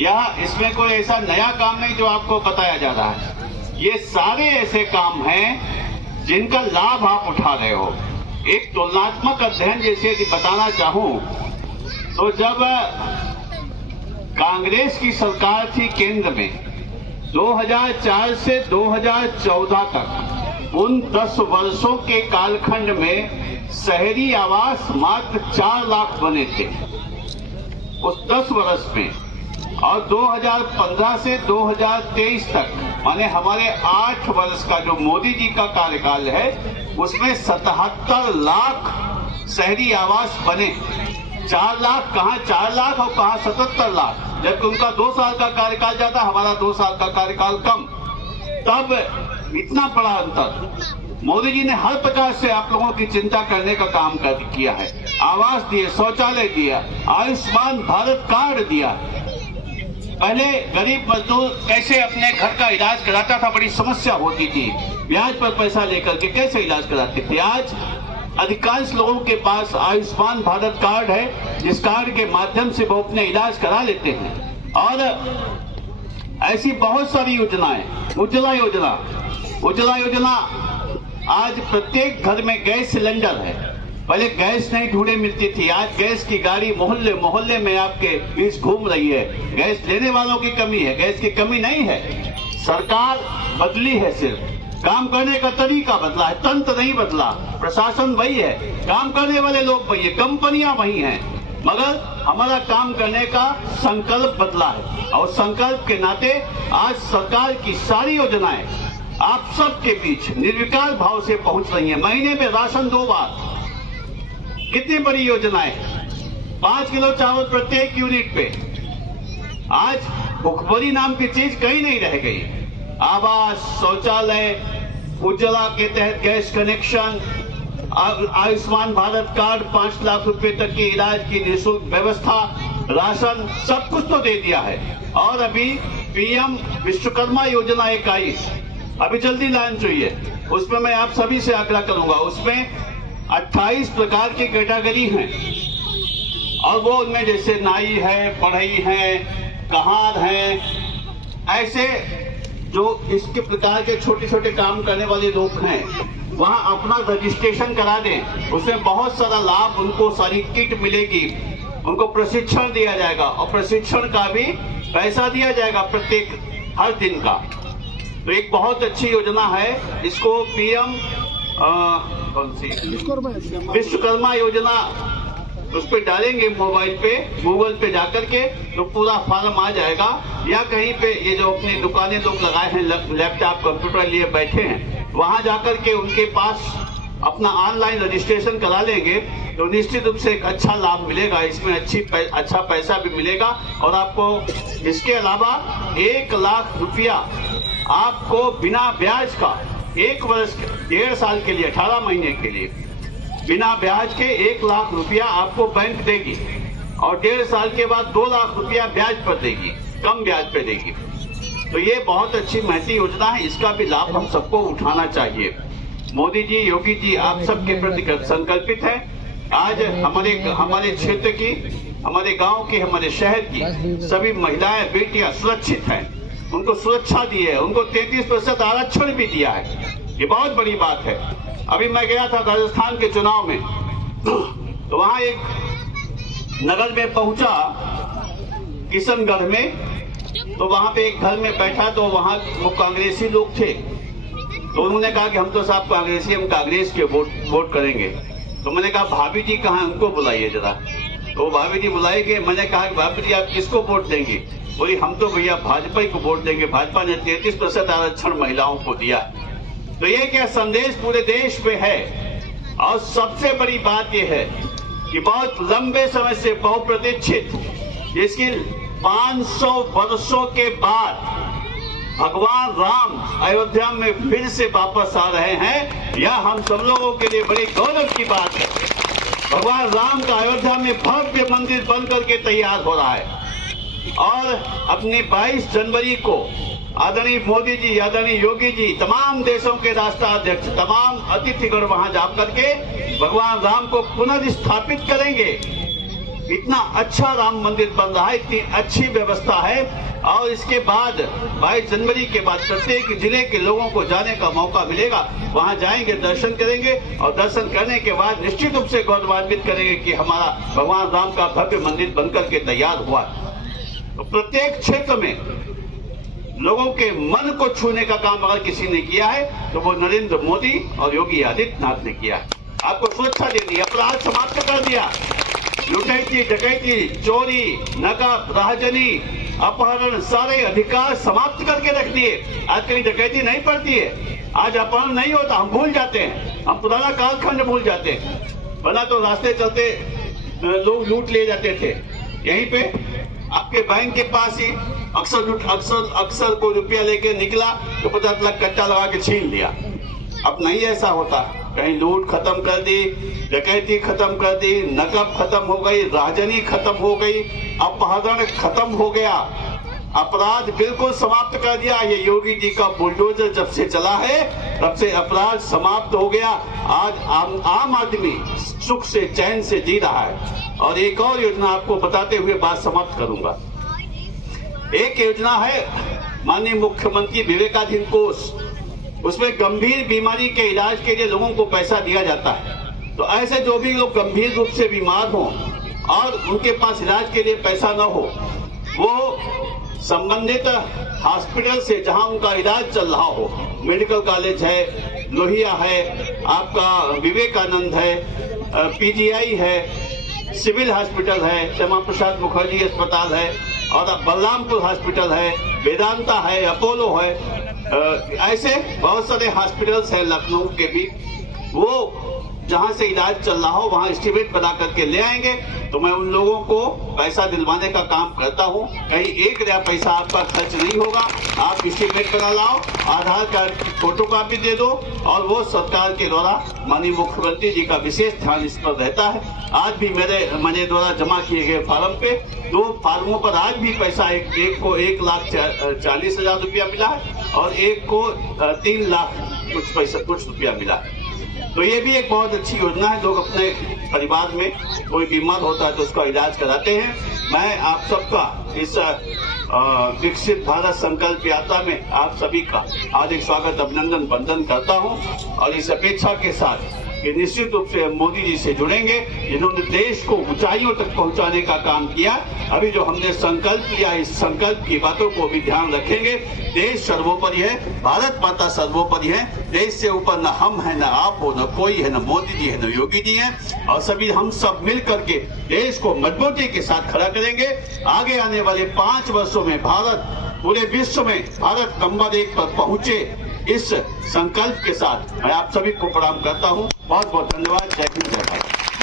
या इसमें कोई ऐसा नया काम नहीं जो आपको बताया जा रहा है। ये सारे ऐसे काम हैं जिनका लाभ आप उठा रहे हो। एक तुलनात्मक अध्ययन जैसे यदि बताना चाहूं तो जब कांग्रेस की सरकार थी केंद्र में 2004 से 2014 तक, उन 10 वर्षों के कालखंड में शहरी आवास मात्र 4 लाख बने थे उस 10 वर्ष में, और 2015 से 2023 तक माने हमारे 8 वर्ष का जो मोदी जी का कार्यकाल है उसमें 77 लाख शहरी आवास बने। 4 लाख कहाँ 4 लाख और कहाँ 77 लाख, जबकि उनका 2 साल का कार्यकाल जाता, हमारा 2 साल का कार्यकाल कम। तब इतना बड़ा अंतर। मोदी जी ने हर प्रकार से आप लोगों की चिंता करने का काम किया है। आवास दिए, शौचालय दिया, आयुष्मान भारत कार्ड दिया। पहले गरीब मजदूर कैसे अपने घर का इलाज कराता था, बड़ी समस्या होती थी, ब्याज पर पैसा लेकर के कैसे इलाज कराते थे। आज अधिकांश लोगों के पास आयुष्मान भारत कार्ड है, जिस कार्ड के माध्यम से वो अपने इलाज करा लेते हैं। और ऐसी बहुत सारी योजनाएं, उज्ज्वला योजना, आज प्रत्येक घर में गैस सिलेंडर है। पहले गैस नहीं ढूंढे मिलती थी, आज गैस की गाड़ी मोहल्ले मोहल्ले में आपके बीच घूम रही है। गैस लेने वालों की कमी है, गैस की कमी नहीं है। सरकार बदली है, सिर्फ काम करने का तरीका बदला है, तंत्र नहीं बदला। प्रशासन वही है, काम करने वाले लोग वही है, कंपनियां वही हैं, मगर हमारा काम करने का संकल्प बदला है। और संकल्प के नाते आज सरकार की सारी योजनाएं आप सबके बीच निर्विकार भाव से पहुंच रही हैं। महीने में राशन 2 बार, कितनी बड़ी योजनाएं। 5 किलो चावल प्रत्येक यूनिट पे। आज भुखमरी नाम की चीज कहीं नहीं रह गई। आवास, शौचालय, उज्ज्वला के तहत gas connection, Ayushman Bharat card, 5 lakh रुपए तक के इलाज की निःशुल्क व्यवस्था, राशन, सब कुछ तो दे दिया है। और अभी पीएम विश्वकर्मा योजना एक आई, अभी जल्दी लॉन्च हुई है। उसमें मैं आप सभी से आग्रह करूंगा, उसमें 28 प्रकार की कैटेगरी हैं, और वो उनमें जैसे नाई है, बढ़ई है, कहार है, ऐसे जो इसके प्रकार के छोटे छोटे काम करने वाले लोग हैं, वहां अपना रजिस्ट्रेशन करा दें। उसमें बहुत सारा लाभ उनको, सारी किट मिलेगी, उनको प्रशिक्षण दिया जाएगा, और प्रशिक्षण का भी पैसा दिया जाएगा प्रत्येक हर दिन का। तो एक बहुत अच्छी योजना है। इसको पीएम कौन सी विश्वकर्मा योजना, उस पे डालेंगे मोबाइल पे, गूगल पे जाकर के, तो पूरा फॉर्म आ जाएगा। या कहीं पे ये जो अपनी दुकानें लोग लगाए हैं, लैपटॉप कंप्यूटर लिए बैठे हैं, वहां जाकर के उनके पास अपना ऑनलाइन रजिस्ट्रेशन करा लेंगे तो निश्चित रूप से एक अच्छा लाभ मिलेगा। इसमें अच्छा पैसा भी मिलेगा, और आपको इसके अलावा 1 लाख रुपया आपको बिना ब्याज का 1 वर्ष 1.5 साल के लिए, 18 महीने के लिए बिना ब्याज के 1 लाख रुपया आपको बैंक देगी, और 1.5 साल के बाद 2 लाख रुपया ब्याज पर देगी, कम ब्याज पे देगी। तो ये बहुत अच्छी महती योजना है, इसका भी लाभ हम सबको उठाना चाहिए। मोदी जी, योगी जी आप सबके प्रति संकल्पित है। आज हमारे क्षेत्र की, हमारे गांव की, हमारे शहर की सभी महिलाएं, बेटियां सुरक्षित हैं, उनको सुरक्षा दी है, उनको 33% आरक्षण भी दिया है। ये बहुत बड़ी बात है। अभी मैं गया था राजस्थान के चुनाव में, तो वहां एक नगर में पहुंचा, किशनगढ़ में, तो वहां पे एक घर में बैठा, तो वहां वो कांग्रेसी लोग थे, तो उन्होंने कहा कि हम तो साहब कांग्रेसी, हम कांग्रेस के वोट करेंगे। तो मैंने कहा भाभी जी कहाँ, उनको बुलाइए जरा। तो भाभी जी बुलाई गए। मैंने कहा कि भाभी जी आप किसको वोट देंगे? बोली हम तो भैया भाजपा को वोट देंगे, भाजपा ने 33% आरक्षण महिलाओं को दिया। तो ये क्या संदेश पूरे देश में है। और सबसे बड़ी बात यह है कि बहुत लंबे समय से बहुप्रतीक्षित, जिसकी 500 वर्षों के बाद भगवान राम अयोध्या में फिर से वापस आ रहे हैं, यह हम सब लोगों के लिए बड़ी गौरव की बात है। भगवान राम का अयोध्या में भव्य मंदिर बन करके तैयार हो रहा है, और अपनी 22 जनवरी को आदरणीय मोदी जी, आदरणीय योगी जी, तमाम देशों के राष्ट्राध्यक्ष, तमाम अतिथिगण वहां जाकर के भगवान राम को पुनर्स्थापित करेंगे। इतना अच्छा राम मंदिर बन रहा है, इतनी अच्छी व्यवस्था है। और इसके बाद 22 जनवरी के बाद प्रत्येक जिले के लोगों को जाने का मौका मिलेगा, वहां जाएंगे, दर्शन करेंगे और दर्शन करने के बाद निश्चित रूप से गौरवान्वित करेंगे कि हमारा भगवान राम का भव्य मंदिर बनकर के तैयार हुआ। तो प्रत्येक क्षेत्र में लोगों के मन को छूने का काम अगर किसी ने किया है तो वो नरेंद्र मोदी और योगी आदित्यनाथ ने किया। आपको सुरक्षा दे दी, अपराध समाप्त कर दिया, लुटैती, डकैती, चोरी, नकब, राहजनी, अपहरण, सारे अधिकार समाप्त करके रख दिए। आज कहीं डकैती नहीं पड़ती है, आज अपहरण नहीं होता, हम भूल जाते हैं, हम पुराना कालखंड भूल जाते हैं। बना तो रास्ते चलते लोग लूट ले जाते थे, यहीं पे आपके बैंक के पास ही अक्सर कोई रुपया लेके निकला तो 50 लाख कट्टा लगा के छीन लिया। अब नहीं ऐसा होता, कहीं लूट खत्म कर दी, डकैती खत्म कर दी, नकब खत्म हो गई, राजनी खत्म हो गई, अपहरण खत्म हो गया, अपराध बिल्कुल समाप्त कर दिया। ये योगी जी का बुलडोजर जब से चला है तब से अपराध समाप्त हो गया। आज आम आदमी सुख से चैन से जी रहा है। और एक और योजना आपको बताते हुए बात समाप्त करूंगा। एक योजना है माननीय मुख्यमंत्री विवेकाधीन कोष, उसमें गंभीर बीमारी के इलाज के लिए लोगों को पैसा दिया जाता है। तो ऐसे जो भी लोग गंभीर रूप से बीमार हों और उनके पास इलाज के लिए पैसा न हो, वो संबंधित हॉस्पिटल से जहां उनका इलाज चल रहा हो, मेडिकल कॉलेज है, लोहिया है, आपका विवेकानंद है, पीजीआई है, सिविल हॉस्पिटल है, श्यामा प्रसाद मुखर्जी अस्पताल है, और बलरामपुर हॉस्पिटल है, वेदांता है, अपोलो है, ऐसे बहुत सारे हॉस्पिटल्स हैं लखनऊ के भी। वो जहां से इलाज चल रहा हो वहां एस्टिमेट बना करके ले आएंगे तो मैं उन लोगों को पैसा दिलवाने का काम करता हूं। कहीं एक नया पैसा आपका खर्च नहीं होगा। आप एस्टिमेट बना लाओ, आधार कार्ड की फोटो कॉपी दे दो और वो सरकार के द्वारा माननीय मुख्यमंत्री जी का विशेष ध्यान इस पर रहता है। आज भी मैंने द्वारा जमा किए गए फार्म पे 2 फार्मों पर आज भी पैसा एक को 1,40,000 रुपया मिला है और एक को 3 लाख कुछ रुपया मिला है। तो ये भी एक बहुत अच्छी योजना है। लोग अपने परिवार में कोई बीमार होता है तो उसका इलाज कराते हैं। मैं आप सबका इस विकसित भारत संकल्प यात्रा में आप सभी का हार्दिक स्वागत, अभिनंदन, वंदन करता हूं और इस अपेक्षा के साथ कि निश्चित रूप से मोदी जी से जुड़ेंगे जिन्होंने देश को ऊंचाइयों तक पहुंचाने का काम किया। अभी जो हमने संकल्प लिया, इस संकल्प की बातों को भी ध्यान रखेंगे। देश सर्वोपरि है, भारत माता सर्वोपरि है। देश से ऊपर न हम है, न आप हो, न कोई है, न मोदी जी है, न योगी जी है। और सभी हम सब मिल करके देश को मजबूती के साथ खड़ा करेंगे। आगे आने वाले 5 वर्षों में भारत पूरे विश्व में भारत नंबर 1 पर पहुंचे, इस संकल्प के साथ मैं आप सभी को प्रणाम करता हूं। बहुत बहुत धन्यवाद। जय हिंद, जय भारत।